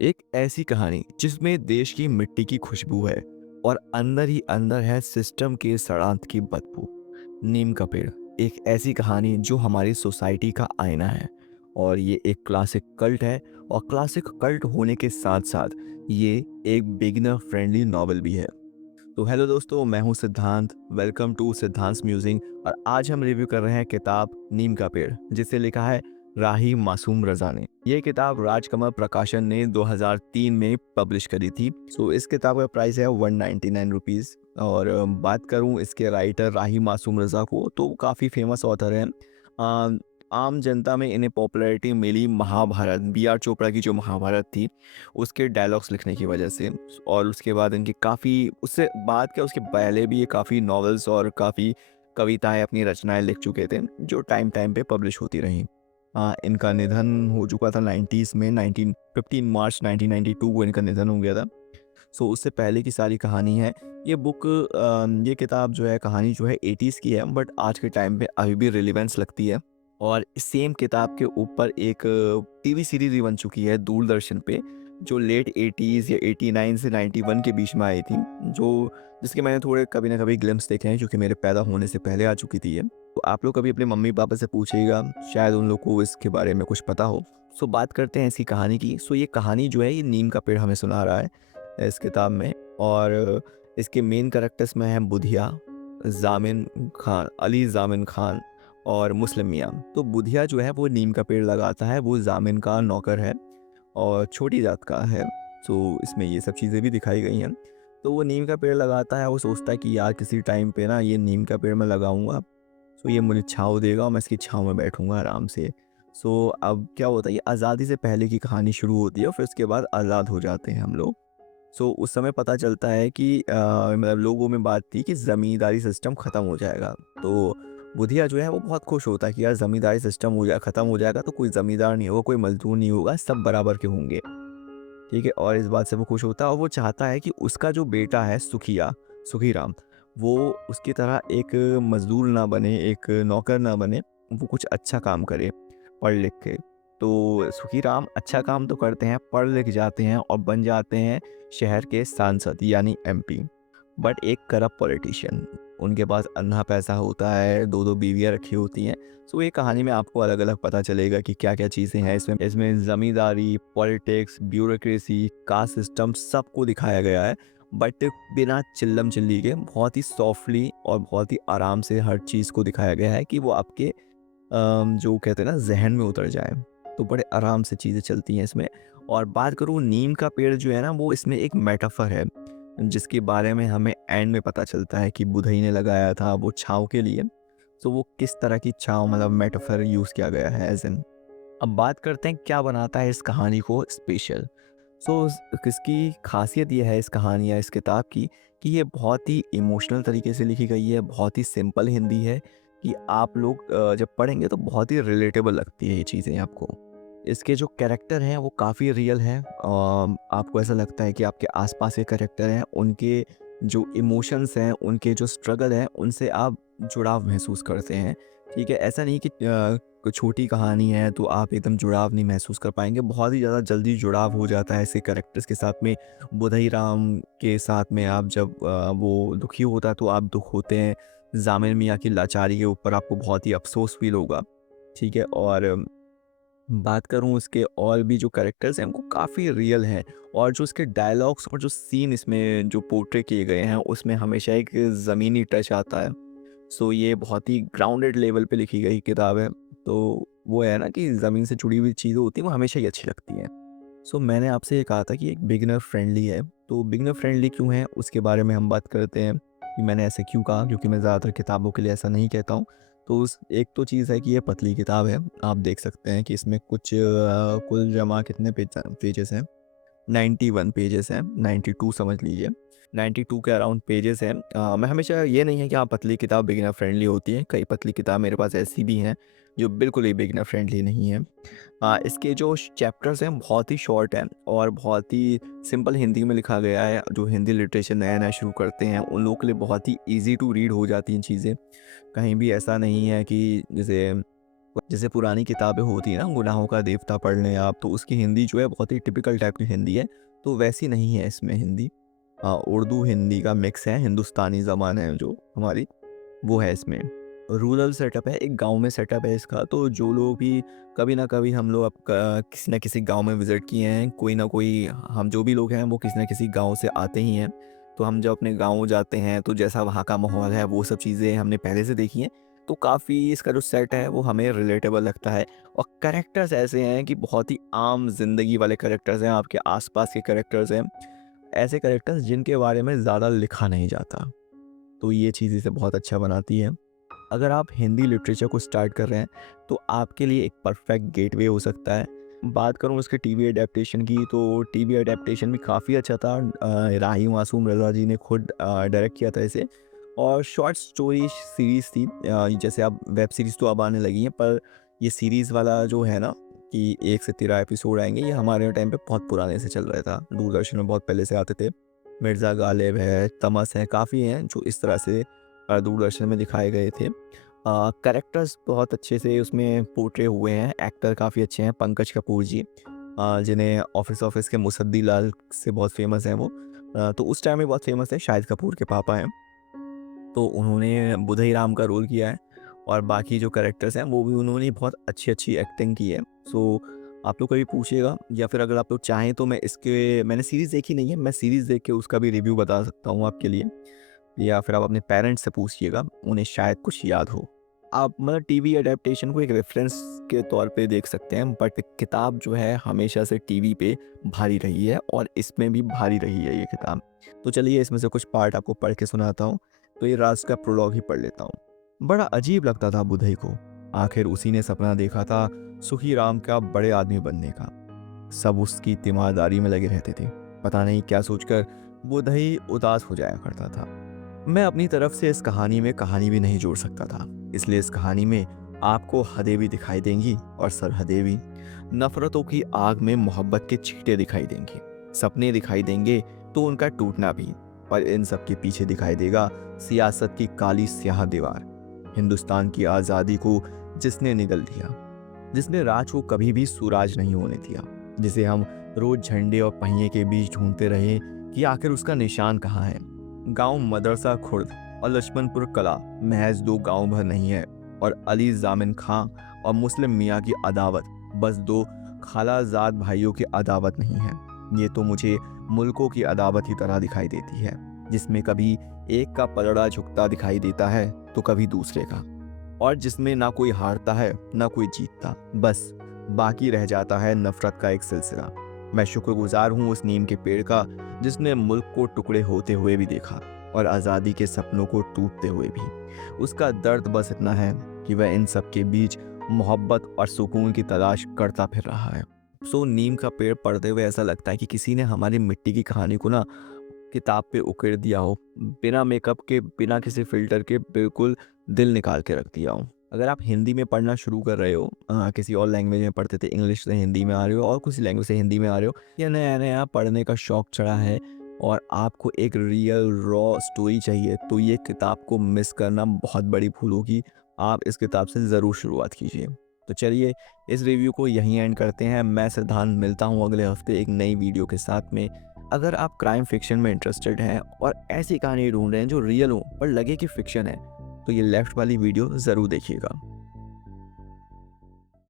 एक ऐसी कहानी जिसमें देश की मिट्टी की खुशबू है और अंदर ही अंदर है सिस्टम के सड़ांत की बदबू। नीम का पेड़ एक ऐसी कहानी जो हमारी सोसाइटी का आईना है। और ये एक क्लासिक कल्ट है। और क्लासिक कल्ट होने के साथ साथ ये एक बिगिनर फ्रेंडली नॉवल भी है। तो हेलो दोस्तों, मैं हूं सिद्धांत। वेलकम टू सिद्धांत म्यूजिक। और आज हम रिव्यू कर रहे हैं किताब नीम का पेड़, जिसे लिखा है राही मासूम रजा ने। ये किताब राजकमल प्रकाशन ने 2003 में पब्लिश करी थी। इस किताब का प्राइस है 199 रुपीज़। और बात करूं इसके राइटर राही मासूम रजा को, तो काफ़ी फेमस ऑथर हैं। आम जनता में इन्हें पॉपुलैरिटी मिली महाभारत, बी आर चोपड़ा की जो महाभारत थी उसके डायलॉग्स लिखने की वजह से। और उसके बाद इनकी काफ़ी, उससे बात क्या, उसके पहले भी ये काफ़ी नॉवेल्स और काफ़ी कविताएं, अपनी रचनाएं लिख चुके थे जो टाइम टाइम पे पब्लिश होती रहीं। इनका निधन हो चुका था 90s में। 15 मार्च 1992 को इनका निधन हो गया था। उससे पहले की सारी कहानी है। ये बुक, ये किताब जो है, कहानी जो है 80s की है, बट आज के टाइम पे अभी भी रिलेवेंस लगती है। और इस सेम किताब के ऊपर एक टीवी सीरीज भी बन चुकी है दूरदर्शन पे, जो लेट 80s या 89 से 91 के बीच में आई थी। जो जिसके मैंने थोड़े कभी ना कभी ग्लिम्स देखे हैं, क्योंकि मेरे पैदा होने से पहले आ चुकी थी ये। तो आप लोग कभी अपने मम्मी पापा से पूछिएगा, शायद उन लोग को इसके बारे में कुछ पता हो। बात करते हैं इसकी कहानी की। ये कहानी जो है, ये नीम का पेड़ हमें सुना रहा है इस किताब में। और इसके मेन कैरेक्टर्स में हैं बुधिया, जामिन खान, अली जामिन खान और मुस्लिम मियाँ। तो बुधिया जो है वो नीम का पेड़ लगाता है, वो जामिन का नौकर है और छोटी जात का है। इसमें ये सब चीज़ें भी दिखाई गई हैं। तो वो नीम का पेड़ लगाता है, वो सोचता है कि यार किसी टाइम पे ना ये नीम का पेड़ मैं लगाऊंगा, ये मुझे छाँव देगा और मैं इसकी छाँव में बैठूंगा आराम से। अब क्या होता है, ये आज़ादी से पहले की कहानी शुरू होती है और फिर उसके बाद आज़ाद हो जाते हैं हम लोग। उस समय पता चलता है कि मतलब लोगों में बात थी कि ज़मींदारी सिस्टम ख़त्म हो जाएगा। तो बुधिया जो है वो बहुत खुश होता है कि यार ज़मींदारी सिस्टम ख़त्म हो जाएगा तो कोई ज़मींदार नहीं होगा, कोई मज़दूर नहीं होगा, सब बराबर के होंगे। ठीक है, और इस बात से वो खुश होता है और वो चाहता है कि उसका जो बेटा है सुखीराम, वो उसकी तरह एक मज़दूर ना बने, एक नौकर ना बने, वो कुछ अच्छा काम करे पढ़ लिख के। तो सुखीराम अच्छा काम तो करते हैं, पढ़ लिख जाते हैं और बन जाते हैं शहर के सांसद यानी एमपी। बट एक करप्ट पॉलिटिशियन, उनके पास अंधा पैसा होता है, 2-2 बीवियाँ रखी होती हैं। ये कहानी में आपको अलग-अलग पता चलेगा कि क्या-क्या चीज़ें हैं इसमें। इसमें ज़मींदारी, पॉलिटिक्स, ब्यूरोक्रेसी, कास्ट सिस्टम सबको दिखाया गया है, बट बिना चिल्लम-चिल्ली के बहुत ही सॉफ्टली और बहुत ही आराम से हर चीज़ को दिखाया गया है कि वो आपके जो कहते हैं ना ज़हन में उतर जाए। तो बड़े आराम से चीज़ें चलती हैं इसमें। और बात करूँ नीम का पेड़ जो है ना, वो इसमें एक मेटाफर है, जिसके बारे में हमें एंड में पता चलता है कि बुधई ने लगाया था वो छाँव के लिए। वो किस तरह की छाँव, मतलब मेटाफर यूज़ किया गया है एज़ इन। अब बात करते हैं क्या बनाता है इस कहानी को स्पेशल। इसकी खासियत ये है इस कहानी या इस किताब की, कि ये बहुत ही इमोशनल तरीके से लिखी गई है, बहुत ही सिंपल हिंदी है कि आप लोग जब पढ़ेंगे तो बहुत ही रिलेटेबल लगती है ये चीज़ें आपको। इसके जो कैरेक्टर हैं वो काफ़ी रियल हैं। आपको ऐसा लगता है कि आपके आसपास के कैरेक्टर हैं, उनके जो इमोशंस हैं, उनके जो स्ट्रगल हैं, उनसे आप जुड़ाव महसूस करते हैं। ठीक है, ऐसा नहीं कि कोई छोटी कहानी है तो आप एकदम जुड़ाव नहीं महसूस कर पाएँगे, बहुत ही ज़्यादा जल्दी जुड़ाव हो जाता है ऐसे कैरेक्टर्स के साथ में। बुधई राम के साथ में आप जब वो दुखी होता है तो आप दुःख होते हैं। ज़ामिर मियाँ की लाचारी के ऊपर आपको बहुत ही अफ़सोस फ़ील होगा। ठीक है, और बात करूँ इसके और भी जो कैरेक्टर्स हैं वो काफ़ी रियल हैं। और जो इसके डायलॉग्स और जो सीन इसमें जो पोर्ट्रे किए गए हैं, उसमें हमेशा एक ज़मीनी टच आता है। ये बहुत ही ग्राउंडेड लेवल पे लिखी गई किताब है। तो वो है ना कि ज़मीन से जुड़ी हुई चीज़ें होती हैं, वो हमेशा ही अच्छी लगती हैं। मैंने आपसे ये कहा था कि एक बिगिनर फ्रेंडली है, तो बिगिनर फ्रेंडली क्यों है उसके बारे में हम बात करते हैं कि मैंने ऐसे क्यों कहा, क्योंकि मैं ज़्यादातर किताबों के लिए ऐसा नहीं कहता हूँ। एक तो चीज़ है कि ये पतली किताब है। आप देख सकते हैं कि इसमें कुछ कुल जमा कितने पेजेस हैं, 91 पेजेस हैं, 92 समझ लीजिए। 92 के अराउंड पेजेस हैं। मैं हमेशा, ये नहीं है कि हाँ पतली किताब बिगिनर फ्रेंडली होती है, कई पतली किताब मेरे पास ऐसी भी हैं जो बिल्कुल ही बिगिनर फ्रेंडली नहीं है। इसके जो चैप्टर्स हैं बहुत ही शॉर्ट हैं और बहुत ही सिंपल हिंदी में लिखा गया है। जो हिंदी लिटरेचर नया नया शुरू करते हैं उन लोगों के लिए बहुत ही ईजी टू रीड हो जाती हैं चीज़ें। कहीं भी ऐसा नहीं है कि जैसे जैसे पुरानी किताबें होती हैं ना, गुनाहों का देवता पढ़ लें आप, तो उसकी हिंदी जो है बहुत ही टिपिकल टाइप की हिंदी है, तो वैसी नहीं है इसमें हिंदी। उर्दू हिंदी का मिक्स है, हिंदुस्तानी ज़बान है जो हमारी, वो है इसमें। रूरल सेटअप है, एक गाँव में सेटअप है इसका, तो जो लोग भी कभी ना कभी हम लोग अब किसी न किसी गाँव में विज़िट किए हैं, कोई ना कोई, हम जो भी लोग हैं वो किसी न किसी गाँव से आते ही हैं। तो हम जब अपने गाँव जाते हैं तो जैसा वहाँ का माहौल है वो सब चीज़ें हमने पहले से देखी हैं, तो काफ़ी इसका जो सेट है वो हमें रिलेटेबल लगता है। और कैरेक्टर्स ऐसे हैं कि बहुत ही आम ज़िंदगी वाले कैरेक्टर्स हैं, आपके आस-पास के कैरेक्टर्स हैं, ऐसे कैरेक्टर्स जिनके बारे में ज़्यादा लिखा नहीं जाता। तो ये चीज़ इसे बहुत अच्छा बनाती है। अगर आप हिंदी लिटरेचर को स्टार्ट कर रहे हैं तो आपके लिए एक परफेक्ट गेटवे हो सकता है। बात करूँ उसके टीवी अडेप्टेशन की, तो टीवी अडेप्टेशन भी काफ़ी अच्छा था। राही मासूम रज़ा जी ने खुद डायरेक्ट किया था इसे, और शॉर्ट स्टोरी सीरीज़ थी। जैसे अब वेब सीरीज़ तो अब आने लगी हैं, पर ये सीरीज़ वाला जो है ना, कि 1 से 13 एपिसोड आएँगे, ये हमारे टाइम पे बहुत पुराने से चल रहा था। दूरदर्शन में बहुत पहले से आते थे। मिर्ज़ा गालिब है, तमस है, काफ़ी हैं जो इस तरह से दूरदर्शन में दिखाए गए थे। कैरेक्टर्स बहुत अच्छे से उसमें पोर्ट्रे हुए हैं, एक्टर काफ़ी अच्छे हैं, पंकज कपूर जी, जिन्हें ऑफ़िस ऑफ़िस के मुसद्दी लाल से बहुत फ़ेमस हैं वो। तो उस टाइम में बहुत फ़ेमस है, शाहिद कपूर के पापा हैं। तो उन्होंने बुधई राम का रोल किया है, और बाकी जो कैरेक्टर्स हैं वो भी उन्होंने बहुत अच्छी-अच्छी एक्टिंग की है। सो आप लोग कभी पूछिएगा, या फिर अगर आप लोग चाहें तो मैंने सीरीज़ देखी नहीं है, मैं सीरीज़ देख के उसका भी रिव्यू बता सकता हूँ आपके लिए, या फिर आप अपने पेरेंट्स से पूछिएगा, उन्हें शायद कुछ याद हो। आप मतलब टीवी एडेप्टेशन को एक रेफ़रेंस के तौर पे देख सकते हैं, बट किताब जो है हमेशा से टीवी पे भारी रही है, और इसमें भी भारी रही है ये किताब। तो चलिए इसमें से कुछ पार्ट आपको पढ़ के सुनाता हूँ। तो ये राज का प्रोलॉग ही पढ़ लेता हूँ। बड़ा अजीब लगता था बुधई को। आखिर उसी ने सपना देखा था सुखी राम का बड़े आदमी बनने का। सब उसकी तीमारदारी में लगे रहते थे। पता नहीं क्या सोचकर बुधई उदास हो जाया करता था। मैं अपनी तरफ से इस कहानी में कहानी भी नहीं जोड़ सकता था, इसलिए इस कहानी में आपको हदें भी दिखाई देंगी और सरहदें भी। नफरतों की आग में मोहब्बत के छींटे दिखाई देंगे, सपने दिखाई देंगे तो उनका टूटना भी। पर इन सब के पीछे दिखाई देगा सियासत की काली स्याह दीवार, हिंदुस्तान की आज़ादी को जिसने निगल दिया, जिसने राज को कभी भी सुराज नहीं होने दिया, जिसे हम रोज झंडे और पहिए के बीच ढूंढते रहे कि आखिर उसका निशान कहाँ है। गांव मदरसा खुर्द और लक्ष्मणपुर कला महज 2 गांव भर नहीं है, और अली जामिन खां और मुस्लिम मियाँ की अदावत बस 2 खालाजाद भाइयों की अदावत नहीं है। ये तो मुझे मुल्कों की अदावत ही तरह दिखाई देती है, जिसमें कभी एक का पलड़ा झुकता दिखाई देता है तो कभी दूसरे का, और जिसमें ना कोई हारता है ना कोई जीतता, बस बाकी रह जाता है नफरत का एक सिलसिला। मैं शुक्रगुजार हूँ उस नीम के पेड़ का जिसने मुल्क को टुकड़े होते हुए भी देखा, और आज़ादी के सपनों को टूटते हुए भी। उसका दर्द बस इतना है कि वह इन सब के बीच मोहब्बत और सुकून की तलाश करता फिर रहा है। सो नीम का पेड़ पढ़ते हुए ऐसा लगता है कि किसी ने हमारी मिट्टी की कहानी को ना किताब पे उकेर दिया हो, बिना मेकअप के, बिना किसी फ़िल्टर के, बिल्कुल दिल निकाल के रख दिया हो। अगर आप हिंदी में पढ़ना शुरू कर रहे हो, किसी और लैंग्वेज में पढ़ते थे, इंग्लिश से हिंदी में आ रहे हो, और किसी लैंग्वेज से हिंदी में आ रहे हो, या नया-नया पढ़ने का शौक चढ़ा है और आपको एक रियल रॉ स्टोरी चाहिए, तो ये किताब को मिस करना बहुत बड़ी भूल होगी। आप इस किताब से ज़रूर शुरुआत कीजिए। तो चलिए इस रिव्यू को यहीं एंड करते हैं। मैं सिद्धांत मिलता हूँ अगले हफ्ते एक नई वीडियो के साथ में। अगर आप क्राइम फिक्शन में इंटरेस्टेड हैं और ऐसी कहानी ढूंढ रहे हैं जो रियल हो पर लगे कि फिक्शन है, तो ये लेफ्ट वाली वीडियो ज़रूर देखिएगा।